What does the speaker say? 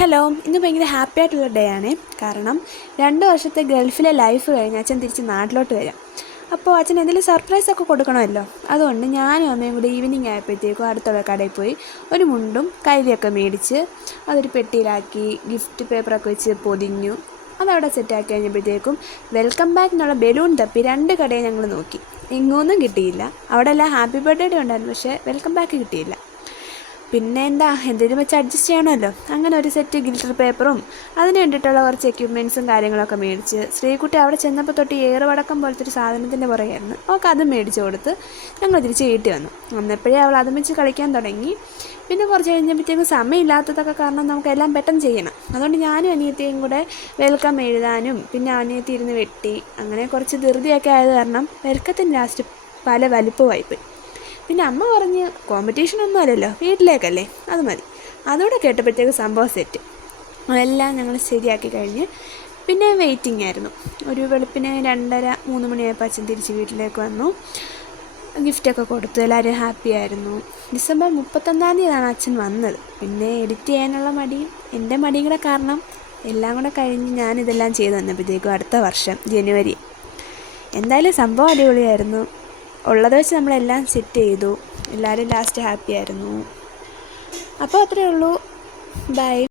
Hello, ഇന്ന് ഭയങ്കര happy ആയിട്ടുള്ള ഡേ ആണ്. കാരണം 2 വർഷത്തെ ഗൾഫിലെ ലൈഫ് കഴിഞ്ഞ് അച്ഛൻ തിരിച്ച് നാട്ടിലോട്ട് വരാം. അപ്പോൾ അച്ഛൻ എന്തെങ്കിലും സർപ്രൈസൊക്കെ കൊടുക്കണമല്ലോ. അതുകൊണ്ട് ഞാനും അമ്മയും കൂടി ഈവനിങ് ആയപ്പോഴത്തേക്കും അടുത്തുള്ള കടയിൽ പോയി ഒരു മുണ്ടും കൈലിയൊക്കെ മേടിച്ച് അതൊരു പെട്ടിയിലാക്കി ഗിഫ്റ്റ് പേപ്പറൊക്കെ വെച്ച് പൊതിഞ്ഞു. അതവിടെ സെറ്റാക്കി കഴിഞ്ഞപ്പോഴത്തേക്കും വെൽക്കം ബാക്ക് എന്നുള്ള ബലൂൺ തപ്പി 2 കടയിൽ ഞങ്ങൾ നോക്കി. എങ്ങൊന്നും കിട്ടിയില്ല. അവിടെ എല്ലാം ഹാപ്പി ബർത്ത്ഡേ ഉണ്ടായിരുന്നു, പക്ഷേ വെൽക്കം ബാക്ക് കിട്ടിയില്ല. പിന്നെ എന്തെങ്കിലും വെച്ച് അഡ്ജസ്റ്റ് ചെയ്യണമല്ലോ. അങ്ങനെ ഒരു സെറ്റ് ഗിൽറ്റർ പേപ്പറും അതിന് വേണ്ടിയിട്ടുള്ള കുറച്ച് എക്യുപ്മെൻറ്റ്സും കാര്യങ്ങളൊക്കെ മേടിച്ച് ശ്രീകുട്ടി അവിടെ ചെന്നപ്പോൾ തൊട്ട് ഏറുപടക്കം പോലത്തെ ഒരു സാധനത്തിൻ്റെ പുറകെയായിരുന്നു. അവൾക്ക് അതും മേടിച്ച് കൊടുത്ത് ഞങ്ങൾ തിരിച്ച് വീട്ടിൽ വന്നു. വന്നപ്പോഴേ അവൾ അതും വെച്ച് കളിക്കാൻ തുടങ്ങി. പിന്നെ കുറച്ച് കഴിഞ്ഞപ്പോഴത്തേക്കും സമയമില്ലാത്തതൊക്കെ കാരണം നമുക്കെല്ലാം പെട്ടെന്ന് ചെയ്യണം. അതുകൊണ്ട് ഞാനും അനിയത്തിയും കൂടെ വെൽക്കം എഴുതാനും പിന്നെ അനിയത്തി ഇരുന്ന് വെട്ടി അങ്ങനെ കുറച്ച് ധൃതിയൊക്കെ ആയത് കാരണം വെൽക്കത്തിന് ലാസ്റ്റ് പല വലിപ്പമായിപ്പോയി. പിന്നെ അമ്മ പറഞ്ഞ് കോമ്പറ്റീഷനൊന്നും അല്ലല്ലോ, വീട്ടിലേക്കല്ലേ, അത് മതി. അതോടെ കേട്ടപ്പോഴത്തേക്ക് സംഭവം സെറ്റ്. അതെല്ലാം ഞങ്ങൾ ശരിയാക്കി കഴിഞ്ഞ് പിന്നെ വെയിറ്റിംഗ് ആയിരുന്നു. ഒരു വെളുപ്പിന് 2:30-3 മണിയായപ്പോൾ അച്ഛൻ തിരിച്ച് വീട്ടിലേക്ക് വന്നു. ഗിഫ്റ്റൊക്കെ കൊടുത്തു. എല്ലാവരും ഹാപ്പി ആയിരുന്നു. ഡിസംബർ 31-ാം തീയതിയാണ് അച്ഛൻ വന്നത്. പിന്നെ എഡിറ്റ് ചെയ്യാനുള്ള മടിയും എൻ്റെ മടിയും കൂടെ കാരണം എല്ലാം കൂടെ കഴിഞ്ഞ് ഞാനിതെല്ലാം ചെയ്ത് വന്നപ്പോഴത്തേക്കും അടുത്ത വർഷം ജനുവരി. എന്തായാലും സംഭവം അടിപൊളിയായിരുന്നു. ഉള്ളത് വെച്ച് നമ്മളെല്ലാം സെറ്റ് ചെയ്തു. എല്ലാവരും ലാസ്റ്റ് ഹാപ്പി ആയിരുന്നു. അപ്പോൾ അത്രയേ ഉള്ളൂ. ബൈ.